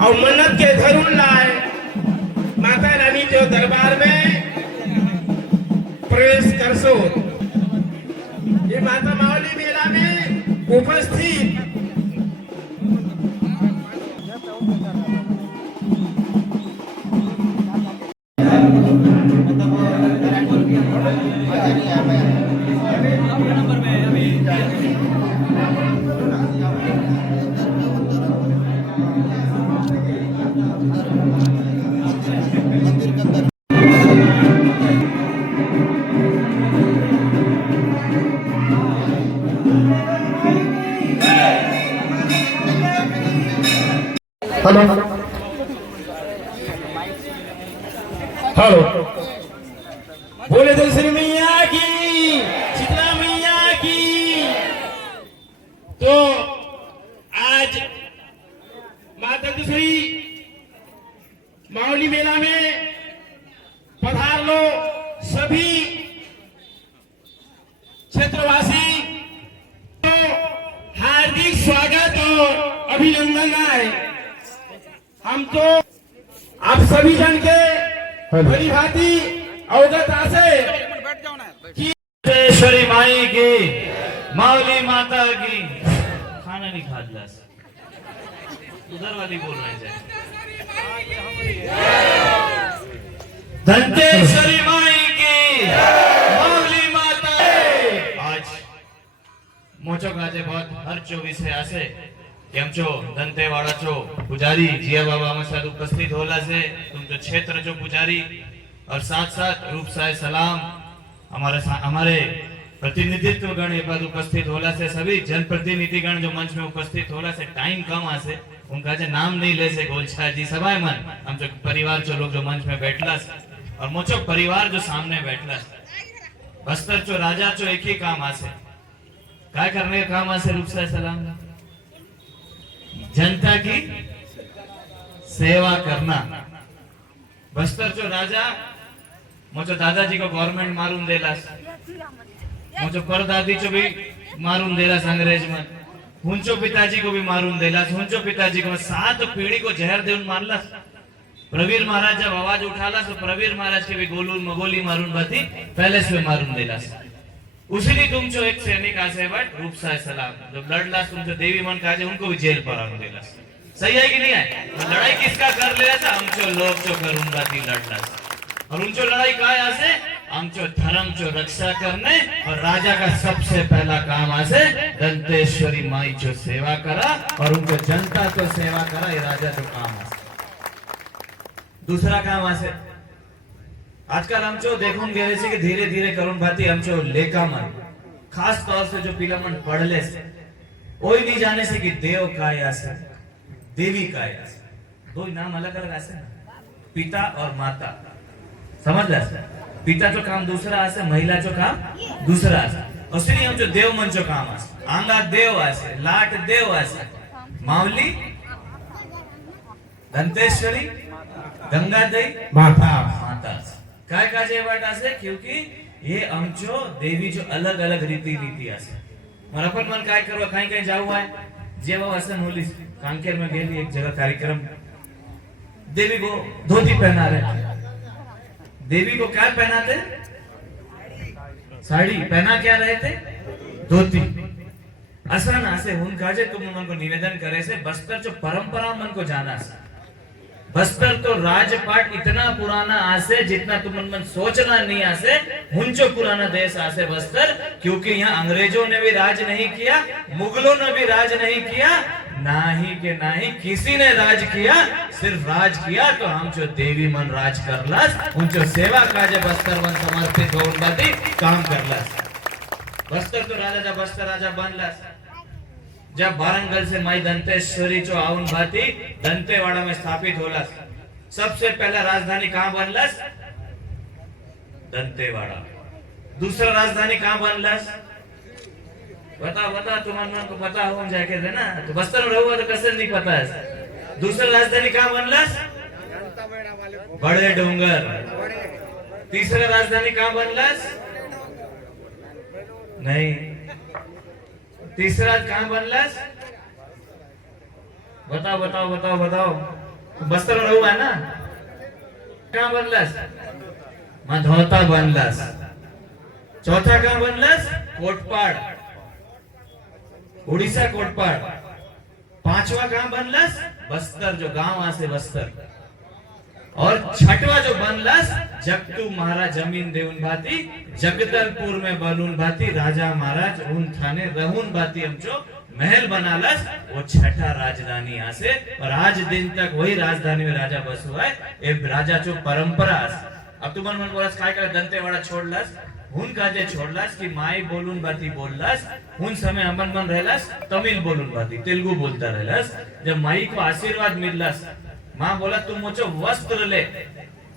और मन्नत के धरून लाए माता रानी जो दरबार में प्रवेश कर सो। ये माता मावली मेला में उपस्थित हेलो हेलो बोले तो श्री मैया की, शीतला मैया की। तो आज माता दूसरी मावली मेला में पधार लो सभी क्षेत्रवासी, तो हार्दिक स्वागत और अभिनंदन है। हम तो आप सभी जन के भली भांति अवगत आसे कि श्री माई की, मावली माता की। खाना नहीं खा दिला, उधर वाली बोल रहे हैं। धनतेश्वरी माई की, मावली माता। आज मोचो काजे बहुत हर्चो विषय आसे केम छो दंतेवाड़ा छो पुजारी जिया बाबा हमारे साथ उपस्थित होला से तुम जो क्षेत्र जो पुजारी और साथ साथ रूप साय सलाम हमारे प्रतिनिधित्व गण एक बार उपस्थित होला से सभी जनप्रतिनिधि गण जो मंच में उपस्थित होला से टाइम कम आसे उनका जो नाम नहीं ले से गोलछा जी सभाए मन हम जो परिवार जो लोग जो मंच में बैठला और मोचो परिवार जो सामने बैठला बस्तर जो राजा जो एक ही काम आसे क्या करने का काम आसे रूप साय सलाम जनता की सेवा करना। बस्तर जो राजा मुझे दादाजी को गवर्नमेंट मारून देलास मुझे परदादी जो भी मारून देलास अंग्रेज में हुंचो पिताजी को भी मारून देलास हुंचो पिताजी को 7 पीढ़ी को जहर देउन मारलास। प्रवीर महाराज जब आवाज उठाला तो प्रवीर महाराज के भी गोली मारून बाती पहले से मारून देलास। उसी तुम जो एक सैनिक आसे बट रूप साय सलाम जो लड़लास तुम जो देवी मन काजे उनको भी जेल पर आऊं देलास। सही है कि नहीं है? तो लड़ाई किसका कर ले था हम जो लोग जो करून बाती लड़लास और उन जो लड़ाई का आसे हम जो धर्म जो रक्षा करने और राजा का सबसे पहला काम आसे दंतेश्वरी माई जो सेवा करा और उनको जनता को सेवा करा ये राजा जो काम आसे। दूसरा काम आसे आजकल हम जो देखो गए कि धीरे धीरे करुण भाती हम जो लेका मन खास तौर से जो पीला मन पढ़ ले से कोई नहीं जाने से कि देव काय आसे देवी काय आसे दो नाम अलग अलग आसे पिता और माता समझ ला पिता जो काम दूसरा आसे महिला जो काम दूसरा आसे उसने हम जो देव मन जो काम आसे आंगा देव आसे लाट देव आसे मावली दंतेश्वरी गंगा देवी माता माता काय काजे वाटा से क्योंकि ये आमचो देवी जो अलग अलग रीति आसे मरापन मन काय करवा कहीं कहीं जाऊ है जेवा वसन होली कांकेर में गेली एक जगह कार्यक्रम देवी को धोती पहना रहे देवी को क्या पहनाते साड़ी पहना क्या रहे थे धोती आसान आसे हुन काजे तुम मन को निवेदन करे से बस्तर जो परंपरा मन को जाना से बस्तर तो राजपाट इतना पुराना आसे जितना तुम मन सोचना नहीं आसे हुंचो पुराना देश आसे बस्तर क्योंकि यहाँ अंग्रेजों ने भी राज नहीं किया मुगलों ने भी राज नहीं किया ना ही किसी ने राज किया सिर्फ राज किया तो हम जो देवी मन राज करलास उनचो सेवा काजे बस्तर मन समर्पित हो उनबाती काम करलास। बस्तर तो राजा जब बस्तर राजा बनलास जब वारंगल से माई दंतेश्वरी जो आउन भाती दंतेवाड़ा में स्थापित होला सबसे पहला राजधानी कहाँ बनलस दंतेवाड़ा। दूसरा राजधानी कहाँ बनलस बता तुम्हारे को पता हो जाके थे ना तो बस्तर में रहुआ तो कैसे नहीं पता है। दूसरा राजधानी कहाँ बनलस बड़े डूंगर। तीसरा राजधानी कहाँ बनलस नहीं तीसरा कहाँ बनलस बताओ बस्तर में रहुआ ना कहाँ बनलस मधौता बनलस। चौथा कहाँ बनलस कोटपाड़ उड़ीसा कोटपाड़। पांचवा कहाँ बनलस बस्तर जो गांव आसे बस्तर। और छठवा जो बनलस जगतू महाराज जमीन देउन भाती जगदलपुर में बलून भाती राजा महाराज उन थाने रहून भाती हम जो महल बनालस वो छठा राजधानी आसे और आज दिन तक वही राजधानी में राजा बस हुआ है ये राजा जो परंपरा अब तुम मन बोलस काय कर दंतेवाड़ा छोड़लस हुन काजे छोड़लस कि माई बोलून बाती बोललस हुन समय हमन मन रहलस तमिल बोलून बाती तेलुगु बोलता रहलस। जब माई को आशीर्वाद मिललस माँ बोला तुम मुझे वस्त्र ले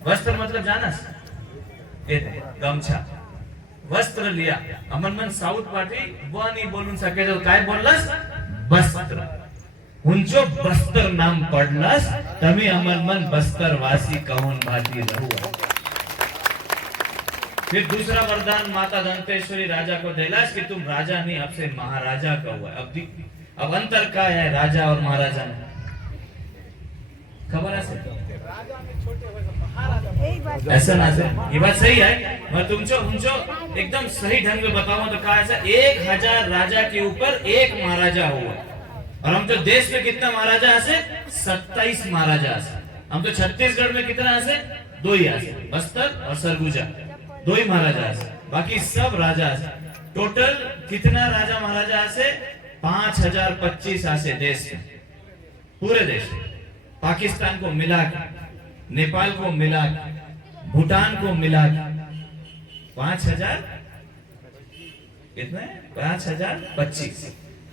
वस्त्र मतलब जानस गमछा वस्त्र लिया अमन मन साउथ पार्टी वो नहीं बोलून सके जो काय बोललस वस्त्र उनचो बस्तर नाम पड़लस तभी अमन मन बस्तर वासी कहून भाती रहुआ। फिर दूसरा वरदान माता दंतेश्वरी राजा को देलास कि तुम राजा नहीं अब से महाराजा का हुआ। अब अंतर क्या है राजा और महाराजा में खबर है ऐसा ना से ये बात सही है मैं तुमचो एकदम सही ढंग में बताऊं तो कहा ऐसा 1000 राजा के ऊपर एक महाराजा हुआ और हम तो देश में कितना महाराजा है 27 महाराजा है। हम तो छत्तीसगढ़ में कितना है 2 ही है बस्तर और सरगुजा 2 ही महाराजा है बाकी सब राजा है। टोटल कितना राजा महाराजा आसे 5025 आसे देश में, पूरे देश में। पाकिस्तान को मिला के, नेपाल को मिला के, भूटान को मिला के 5000 कितने 5025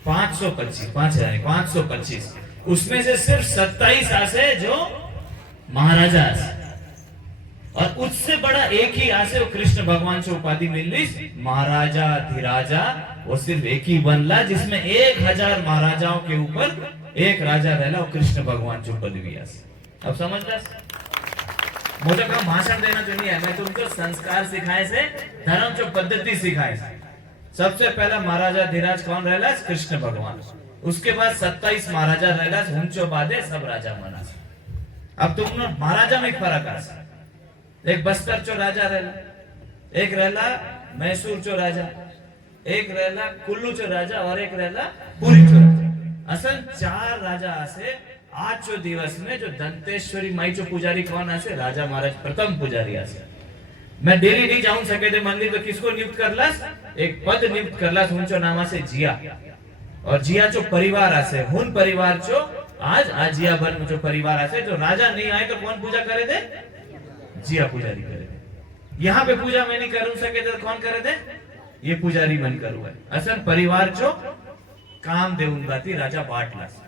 525 उसमें से सिर्फ 27 आसे जो महाराजा आसे, और उससे बड़ा एक ही आसे वो कृष्ण भगवान से उपाधि मिली महाराजा धीराजा। वो सिर्फ एक ही बनला जिसमें 1000 महाराजाओं के ऊपर एक राजा रहला, वो कृष्ण भगवान जो पदवी आसे। अब समझ ला मुझे का भाषण देना तो नहीं है, मैं तुमको संस्कार सिखाए से, धर्म जो पद्धति सिखाए से। सबसे पहला महाराजा धीराज कौन रहला? कृष्ण भगवान। उसके बाद 27 महाराजा रहला, हुंचो बादे सब राजा मना। अब तुम महाराजा में एक फर्क आ, एक बस्तर चो राजा रहला, एक रहला मैसूर चो राजा, एक रहला कुल्लू चो राजा और एक रहला पुरी चो राजा। असल 4 राजा आसे। आज जो दिवस में जो दंतेश्वरी माई चो पुजारी कौन आसे? राजा महाराज प्रथम पुजारी आसे। मैं डेली नहीं जाऊं सके थे मंदिर, तो किसको नियुक्त करलास? एक पद नियुक्त करलास, उनचो नाम आसे जिया। और जिया जो परिवार आसे, हुन परिवार चो आज जिया बन जो परिवार आसे। जो राजा नहीं आए तो कौन पूजा करे थे? जिया पुजारी करे थे। यहाँ पे पूजा मैं नहीं करूं सके तो कौन करे थे? ये पुजारी मन करू है। असल परिवार चो काम देउन बाती राजा बाटलास।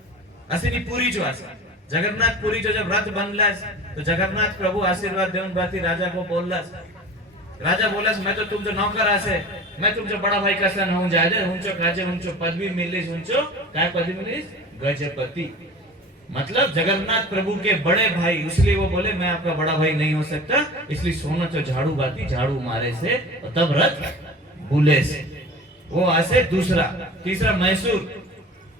असली पूरी जो आसे जगन्नाथ पुरी जो जब रथ बनलास तो जगन्नाथ प्रभु आशीर्वाद देउन बाती राजा को बोललास। राजा बोला मैं तो तुम जो नौकर आसे, मैं तुम जो बड़ा भाई कसन हूं जाजे, हुंचो काजे हुंचो पदवी मिलिस, हुंचो काय पदवी मिलिस? गजपति। मतलब जगन्नाथ प्रभु के बड़े भाई, इसलिए वो बोले मैं आपका बड़ा भाई नहीं हो सकता, इसलिए सोना तो झाड़ू बाती झाड़ू मारे से और तब रथ बुले से। वो आसे दूसरा। तीसरा मैसूर,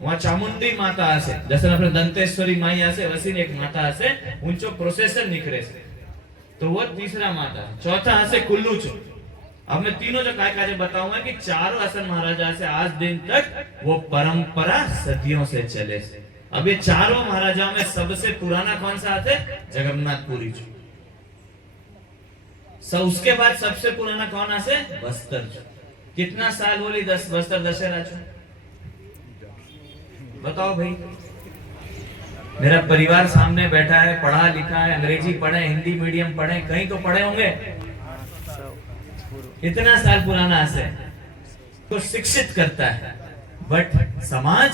वहां चामुंडी माता आसे, जैसे अपने दंतेश्वरी माई आसे वैसी एक माता आसे, उनचो प्रोसेसर निकले से, तो वो तीसरा माता। चौथा आसे कुल्लू चो। अब मैं तीनों जो काय काजे बताऊंगा कि चारों असल महाराजा से आज दिन तक वो परंपरा सदियों से चले से। अब ये चारों महाराजाओं में सबसे पुराना कौन सा आते? जगन्नाथपुरी चो। उसके बाद सबसे पुराना कौन आसे? बस्तर चो। कितना साल बोली? 10 बस्तर दशहरा चो। बताओ भाई, मेरा परिवार सामने बैठा है, पढ़ा लिखा है, अंग्रेजी पढ़े, हिंदी मीडियम पढ़े, कहीं तो पढ़े होंगे। इतना साल पुराना आसे को शिक्षित करता है, बट समाज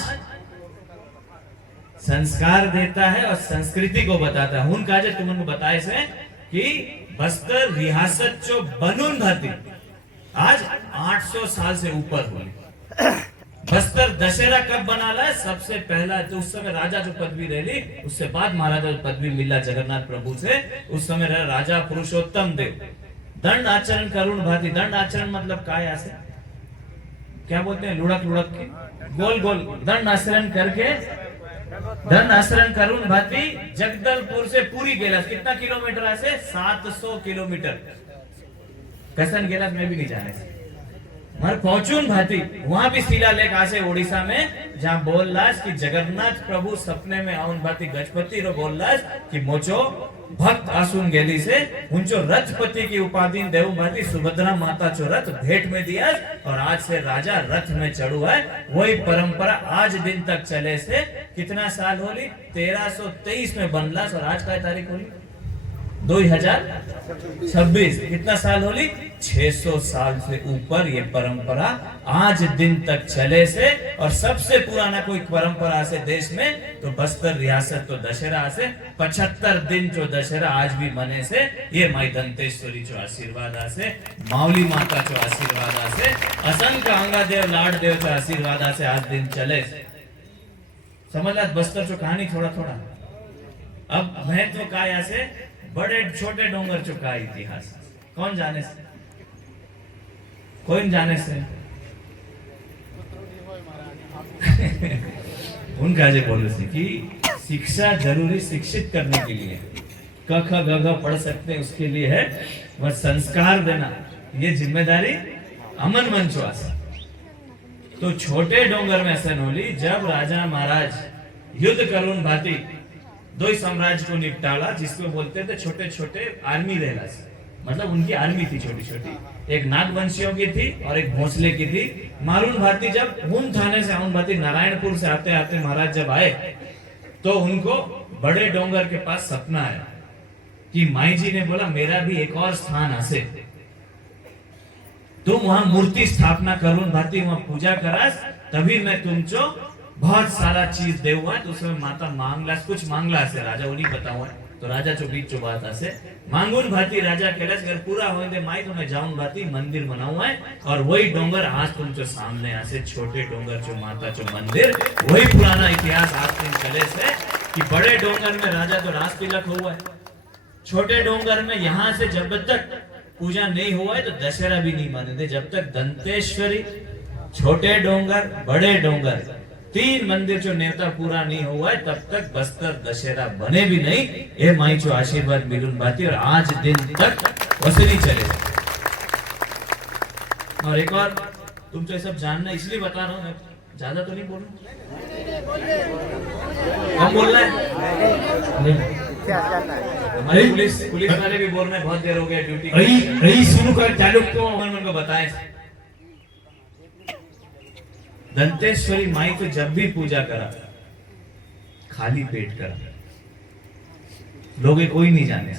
संस्कार देता है और संस्कृति को बताता है। उनका जो तुमको बताए से कि बस्तर रियासत जो बनून भाती आज 800 साल से ऊपर हुई। बस्तर दशहरा कब बनाला है? सबसे पहला जो उस समय राजा जो पदवी रही, उससे बाद महाराजा जो पदवी मिला जगन्नाथ प्रभु से, उस समय राजा पुरुषोत्तम देव दंड आचरण करुण भाती। दंड आचरण मतलब काय आसे? क्या बोलते हैं? लुढ़क लुढ़क के गोल गोल दंड आचरण करके, दंड आचरण करुण भाती जगदलपुर से पूरी गेला। कितना किलोमीटर आसे? 700 किलोमीटर। कसन गेला मैं भी नहीं जाने से मर पहुंचून भाती। वहां भी शिलालेख आसे उड़ीसा में, जहां बोललास कि जगन्नाथ प्रभु सपने में आउन भाती गजपति रो बोललास कि मोचो भक्त आसुन गेली से उनचो रथपति की उपाधि देव भाती सुभद्रा माता चो रथ भेंट में दिया, और आज से राजा रथ में चढ़ू है। वही परंपरा आज दिन तक चले से। कितना साल होली? 1323 में बनलास, और आज का तारीख होली 2026। कितना साल होली? 600 साल से ऊपर ये परंपरा आज दिन तक चले से। और सबसे पुराना कोई परंपरा से देश में तो बस्तर रियासत तो दशहरा से 75 दिन जो दशहरा आज भी मने से। ये माई दंतेश्वरी जो आशीर्वाद आसे, माउली माता जो आशीर्वाद आसे, असंख्य अंगादेव लाड देव जो आशीर्वाद आसे आज दिन चले से। समझ ला बस्तर जो कहानी थोड़ा थोड़ा। अब महत्व काय आसे? बड़े छोटे डोंगर चुका इतिहास कौन जाने से? कोई जाने से? उनका जो बोले से कि शिक्षा जरूरी शिक्षित करने के लिए, क ख ग घ पढ़ सकते हैं उसके लिए है, वह संस्कार देना ये जिम्मेदारी अमन मंचवास। तो छोटे डोंगर में ऐसा होली जब राजा महाराज युद्ध करुण भाती 2 साम्राज्य को निपटाला, जिसको बोलते थे छोटे छोटे आर्मी रहला। मतलब उनकी आर्मी थी छोटी छोटी, एक नागवंशियों की थी और एक भोसले की थी। मारून भाती जब ऊन थाने से आउन भाती नारायणपुर से आते आते महाराज जब आए तो उनको बड़े डोंगर के पास सपना आया कि माई जी ने बोला मेरा भी एक और स्थान आसे, तुम वहां मूर्ति स्थापना करून भाती वहां पूजा करास, तभी मैं तुमको बहुत सारा चीज देऊंगा। तो उसमें माता मांगलास कुछ मांगला से राजा वो नहीं बताऊंगा, तो राजा चो बीच चो बात आसे मांगून भाती राजा कहलास अगर पूरा होने दे माई तो मैं जाऊं भाती मंदिर बनाऊं है, और वही डोंगर आज तुमको सामने आसे छोटे डोंगर जो माता जो मंदिर, वही पुराना इतिहास आज दिन चले से कि बड़े डोंगर में राजा तो रास तिलक हुआ है, छोटे डोंगर में यहाँ से जब तक पूजा नहीं हुआ है तो दशहरा भी नहीं माने थे। जब तक दंतेश्वरी, छोटे डोंगर, बड़े डोंगर, तीन मंदिर जो नेवता पूरा नहीं हुआ है तब तक बस्तर दशहरा बने भी नहीं। ये माई जो आशीर्वाद मिलून बाती और आज दिन तक वैसे नहीं चले। और एक और तुम तो ये सब जानना इसलिए बता रहा हूँ, मैं ज्यादा तो नहीं बोल रहा, कम बोल रहा है। हमारे पुलिस वाले भी बोल रहे हैं बहुत देर हो गया ड्यूटी रही शुरू कर चालू को मन को बताए। दंतेश्वरी माई तो जब भी पूजा करा खाली पेट करा, लोग कोई नहीं जाने।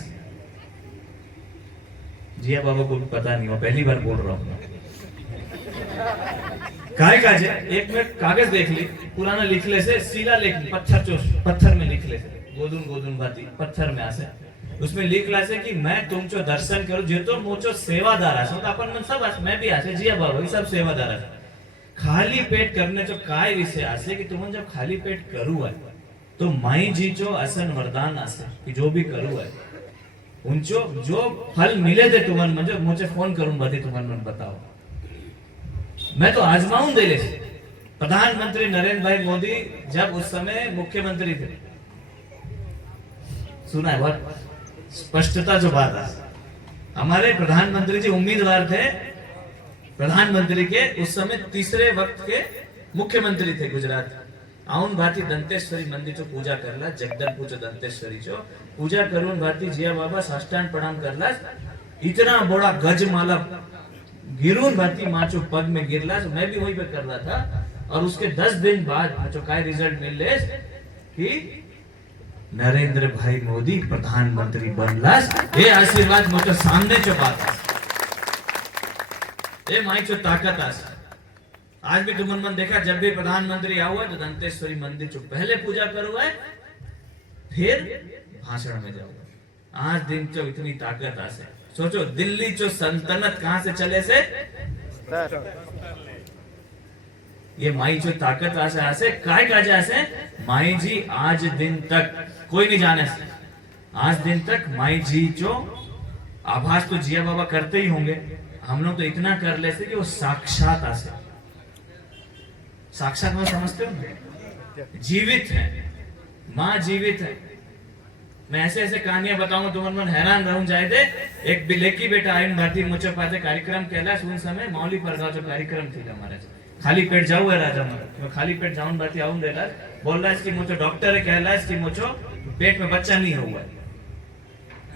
जिया बाबा को पता नहीं, वो पहली बार बोल रहा हूँ। काय काजे एक में कागज देख ली पुराना लिख ले से सीला लिख ली, पत्थर में लिख ले से गोदून भाती पत्थर में आसे, उसमें लिख ला से कि मैं तुमचो दर्शन करूं जे तो मोचो सेवादार आसे, तो अपन मन सब आसे, मैं भी आसे, जिया बाबा सब सेवादार आसे। खाली पेट करने जो काय विषय आसे कि तुम जब खाली पेट करू है तो माई जी जो असन वरदान आसे कि जो भी करू है उनचो जो फल मिले थे तुमन मुझे मुझे फोन करूं बाती तुमन मन बताओ, मैं तो आजमाऊं दे ले। प्रधानमंत्री नरेंद्र भाई मोदी जब उस समय मुख्यमंत्री थे, सुना है बहुत स्पष्टता जो बात है, हमारे प्रधानमंत्री जी उम्मीदवार थे प्रधानमंत्री के, उस समय तीसरे वक्त के मुख्यमंत्री थे गुजरात। आउन भाती दंतेश्वरी मंदिर जो पूजा करला, जगदलपुर जो दंतेश्वरी जो पूजा करून भाती जिया बाबा साष्टांग प्रणाम करला, इतना बड़ा गजमाला गिरून भाती माचो पग में गिरला, तो मैं भी वही पे कर रहा था। और उसके 10 दिन बाद जो काय रिजल्ट मिले कि नरेंद्र भाई मोदी प्रधानमंत्री बनलास, ये आशीर्वाद मुझे सामने जो बात है, ये माई जो ताकत आस। आज भी तुमन मन देखा जब भी प्रधानमंत्री आया तो दंतेश्वरी मंदिर जो पहले पूजा करो है फिर भाषण में जाओ। आज दिन जो इतनी ताकत आसे, सोचो दिल्ली जो सल्तनत कहां से चले से, ये माई जो ताकत आसे आसे काय काजे आसे, माई जी आज दिन तक कोई नहीं जाने से, आज दिन तक माई जी जो आभास तो जिया बाबा करते ही होंगे, हम लोग तो इतना कर ले से कि वो साक्षात आसे। साक्षात वो समझते हो ना, जीवित है, माँ जीवित है। मैं ऐसे ऐसे कहानियां बताऊंगा तुम मन हैरान रहूं जाए थे। एक बिलेकी बेटा आयन भारती मुझे पाते कार्यक्रम कहला, उन समय मौली परगाव जो कार्यक्रम थी हमारे, खाली पेट जाऊ है राजा मैं खाली पेट जाऊन बाती आऊं देला, बोल रहा है कि मुझे डॉक्टर है कहला है कि मुझे पेट में बच्चा नहीं हुआ है,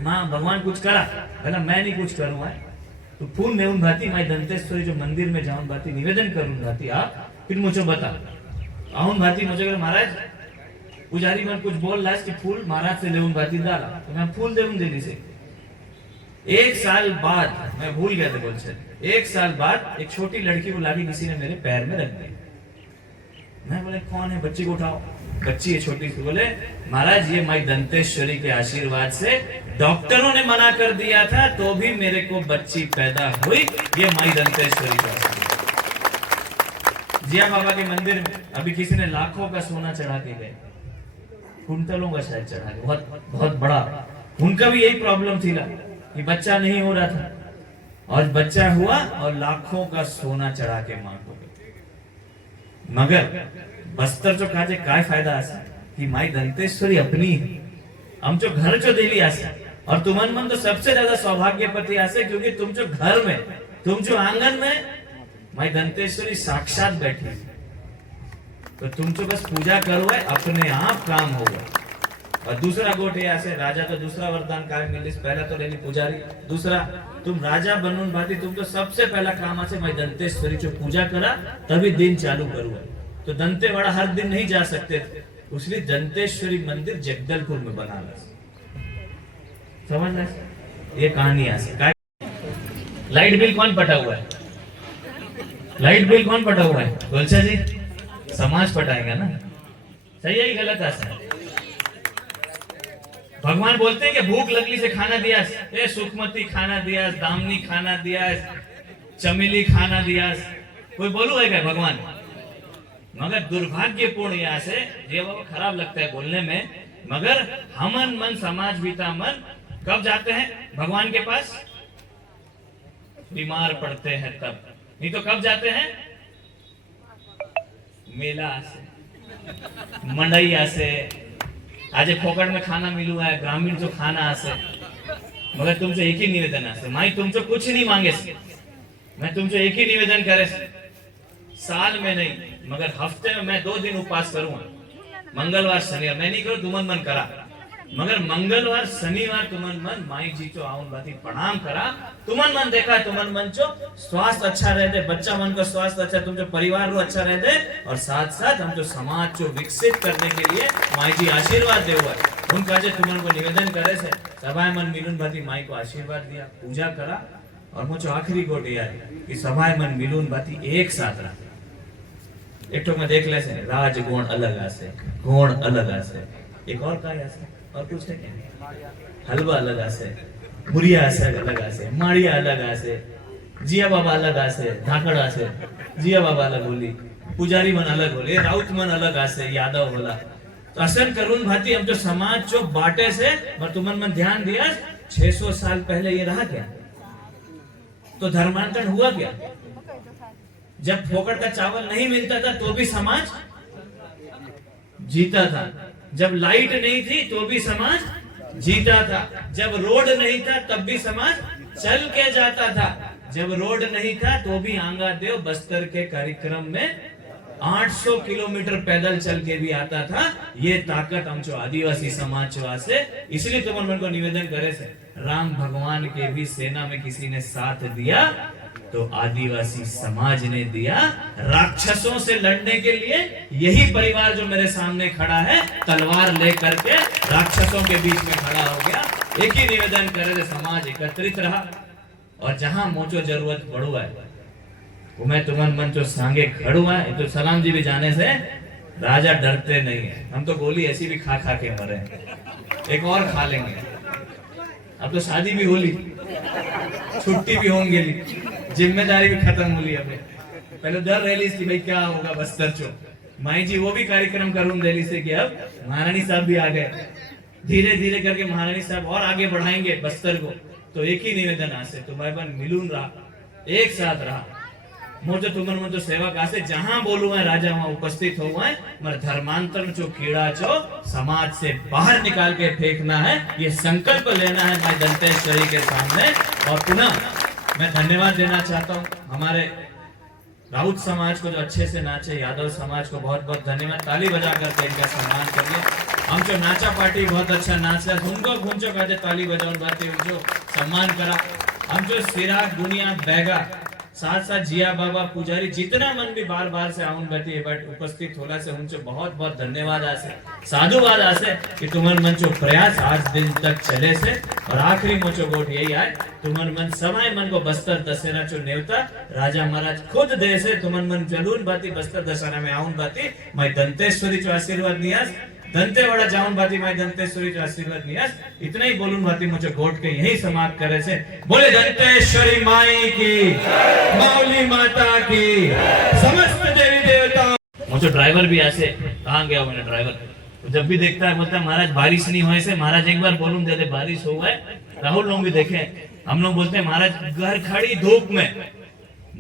माँ भगवान कुछ करा, बोला मैं नहीं कुछ करूंगा। तो फूल नेउन भाती माई दंतेश्वरी जो मंदिर में जाऊन भाती निवेदन करूं भाती, आप फिर मुझे बता आउन भाती मुझे महाराज पुजारी मन कुछ बोल रहा है कि फूल महाराज से लेउन भाती डाला, तो मैं फूल देऊन देनी से। 1 साल बाद मैं भूल गया था बोल से, 1 साल बाद एक छोटी लड़की को लाके किसी ने मेरे पैर में रख दी। मैं बोले कौन है, बच्ची को उठाओ, बच्ची है छोटी सी। बोले महाराज ये माई दंतेश्वरी के आशीर्वाद से डॉक्टरों ने मना कर दिया था तो भी मेरे को बच्ची पैदा हुई, ये माई दंतेश्वरी का आशीर्वाद। जिया बाबा के मंदिर में अभी किसी ने लाखों का सोना चढ़ा के गए, कुंटलों का शायद चढ़ा के, बहुत बहुत बड़ा। उनका भी यही प्रॉब्लम थी ना कि बच्चा नहीं हो रहा था, और बच्चा हुआ और लाखों का सोना चढ़ा के मां को। मगर बस्तर जो काजे काय फायदा आसा कि माई दंतेश्वरी अपनी हम जो घर जो देली आसे, और तुमन मन तो सबसे ज्यादा सौभाग्यपति आसे क्योंकि तुम जो घर में, तुम जो आंगन में माई दंतेश्वरी साक्षात बैठी, तो तुम जो बस पूजा करो है अपने आप काम होगा। और दूसरा गोट ये आसे राजा तो दूसरा वरदान काय मिलिस पहला तो रेली पुजारी दूसरा तुम राजा बनून भाती तुम तो सबसे पहला काम आसे मैं दंतेश्वरी जो पूजा करा तभी दिन चालू करूँ तो दंतेवाड़ा हर दिन नहीं जा सकते थे इसलिए दंतेश्वरी मंदिर जगदलपुर में बना समझ रहे ये कहानी आसे लाइट बिल कौन पटा हुआ है लाइट बिल कौन पटा हुआ है गोलचा जी समाज पटाएगा ना सही है गलत आसा भगवान बोलते हैं कि भूख लगली से खाना दिया ए सुखमती खाना दिया दामनी खाना दिया चमेली खाना दिया कोई बोलू है क्या भगवान मगर दुर्भाग्यपूर्ण यहाँ से ये वो खराब लगता है बोलने में मगर हमन मन समाज बीता मन कब जाते हैं भगवान के पास बीमार पड़ते हैं तब नहीं तो कब जाते हैं मेला से मंडई से आज फोकट में खाना मिलू है ग्रामीण जो खाना आसे मगर तुमसे एक ही निवेदन आसे माई तुमसे कुछ नहीं मांगे से मैं तुमसे एक ही निवेदन करे से साल में नहीं मगर हफ्ते में मैं 2 दिन उपवास करूंगा मंगलवार शनिवार मैं नहीं करूं तुमन मन करा मगर मंगलवार शनिवार तुमन मन माई जी तो आउन बाती प्रणाम करा तुमन मन देखा तुमन मन जो स्वास्थ्य अच्छा रहते बच्चा मन का स्वास्थ्य अच्छा तुम जो परिवार रो अच्छा रहते और साथ साथ हम जो समाज को विकसित करने के लिए माई जी आशीर्वाद दे हुआ उनका जो तुमन को निवेदन करे से सभाए मन मिलुन बाती माई को आशीर्वाद दिया पूजा करा और मुझे आखिरी को दिया कि सभाए मन मिलुन बाती एक साथ रहा एक तो मैं देख ले से राज गुण अलग आसे गुण अलग आसे एक और का आसे और कुछ है क्या हलवा अलग आसे मुरिया आसे अलग आसे माड़िया अलग आसे जिया बाबा अलग आसे धाकड़ आसे जिया बाबा अलग बोली पुजारी मन अलग बोले राउत मन अलग आसे यादव बोला तो असन करुण भाती हम जो समाज जो बाटे से और तुमन मन ध्यान दिया 600 साल पहले ये रहा क्या तो धर्मांतरण हुआ क्या जब फोकट का चावल नहीं मिलता था तो भी समाज जीता था जब लाइट नहीं थी तो भी समाज जीता था जब रोड नहीं था तब भी समाज चल के जाता था जब रोड नहीं था तो भी आंगा देव बस्तर के कार्यक्रम में 800 किलोमीटर पैदल चल के भी आता था ये ताकत हम जो आदिवासी समाज से इसलिए तुम मन को निवेदन करे से राम भगवान के भी सेना में किसी ने साथ दिया तो आदिवासी समाज ने दिया राक्षसों से लड़ने के लिए यही परिवार जो मेरे सामने खड़ा है तलवार लेकर के राक्षसों के बीच में खड़ा हो गया एक ही निवेदन करे समाज एकत्रित रहा और जहां मोचो जरूरत पड़ू है वो मैं तुमन मन जो सांगे खड़ू है तो सलाम जी भी जाने से राजा डरते नहीं है हम तो गोली ऐसी भी खा खा के मरे एक और खा लेंगे अब तो शादी भी होली छुट्टी भी होंगे जिम्मेदारी भी खत्म होली हमें पहले डर रही थी भाई क्या होगा बस्तर चो माई जी वो भी कार्यक्रम करूं दिल्ली से कि अब महारानी साहब भी आ गए धीरे धीरे करके महारानी साहब और आगे बढ़ाएंगे बस्तर को तो एक ही निवेदन आसे तुम्हारे बन मिलून रहा एक साथ रहा मोजो तुमन मुझे सेवक आसे जहां बोलू है राजा वहां उपस्थित हो है मगर धर्मांतरण जो कीड़ा चो समाज से बाहर निकाल के फेंकना है ये संकल्प लेना है माई दंतेश्वरी के सामने और पुनः मैं धन्यवाद देना चाहता हूँ हमारे राउत समाज को जो अच्छे से नाचे यादव समाज को बहुत बहुत धन्यवाद ताली बजा करके इनका सम्मान करिए हम जो नाचा पार्टी बहुत अच्छा नाच है उनको घूंचो कहते ताली बजाओ बातें उनको सम्मान करा हम जो सिरा गुनिया बैगा साथ साथ जिया बाबा पुजारी जितना मन भी बार बार से आउन गति बट उपस्थित होला से उनसे बहुत बहुत धन्यवाद आसे साधुवाद आसे कि तुमन मन जो प्रयास आज दिन तक चले से और आखिरी मोचो गोट यही आए तुमन मन समय मन को बस्तर दशहरा जो नेवता राजा महाराज खुद दे से तुमन मन जलून बाती बस्तर दशहरा में आउन बाती मैं दंतेश्वरी जो आशीर्वाद नियास दंतेवाड़ा जाऊन बाती माई दंतेश्वरी जो आशीर्वाद नियास इतना ही बोलून बाती मुझे गोट के यही समाप्त करे से बोले दंतेश्वरी माई की माउली माता की समस्त देवी देवता मुझे ड्राइवर भी ऐसे कहाँ गया मैंने ड्राइवर जब भी देखता है बोलता है महाराज बारिश नहीं हुए से महाराज एक बार बोलूं दे दे बारिश हुआ है राहुल लोग भी देखे हम लोग बोलते हैं महाराज घर खड़ी धूप में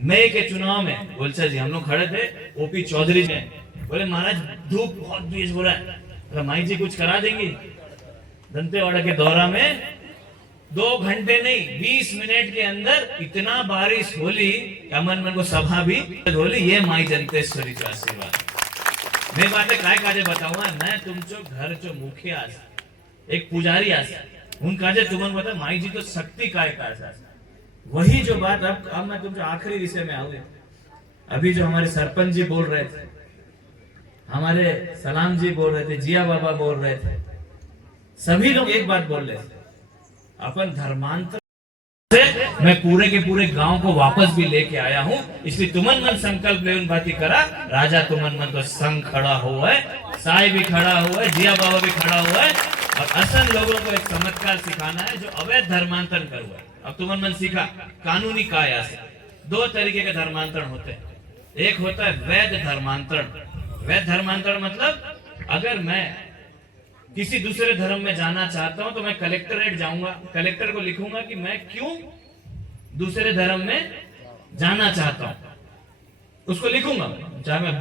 मई के चुनाव में गोलचा जी हम लोग खड़े थे ओपी चौधरी में बोले महाराज धूप बहुत तेज हो रहा है माई जी कुछ करा देंगी दंतेवाड़ा के दौरा में 2 घंटे नहीं 20 मिनट के अंदर इतना बारिश होली अमन मन को सभा भी होली ये माई दंतेश्वरी का आशीर्वाद मैं बातें काय काजे बताऊंगा मैं तुम जो घर जो मुखिया एक पुजारी आसे उनका जे तुमन बता माई जी तो शक्ति काय का आसा वही जो बात अब मैं तुमसे आखिरी विषय में आऊंगा। अभी जो हमारे सरपंच जी बोल रहे थे, हमारे सलाम जी बोल रहे थे, जिया बाबा बोल रहे थे, सभी लोग एक बात बोल रहे थे, अपन धर्मांतर से मैं पूरे के पूरे गांव को वापस भी लेके आया हूं, इसलिए तुमन मन संकल्प लेवन बाती करा। राजा तुमन मन तो संग खड़ा हुआ है, साई भी खड़ा हुआ है, जिया बाबा भी खड़ा हुआ है, और असल लोगों को एक चमत्कार सिखाना है जो अवैध धर्मांतरण कर हुआ है। अब तुमन मन सीखा कानूनी काया से दो तरीके के धर्मांतरण होते हैं। एक होता है वैध धर्मांतरण। वैध धर्मांतरण मतलब अगर मैं किसी दूसरे धर्म में जाना चाहता हूं तो मैं कलेक्टरेट जाऊंगा, कलेक्टर को लिखूंगा कि मैं क्यों दूसरे धर्म में जाना चाहता हूं, उसको लिखूंगा, चाहे मैं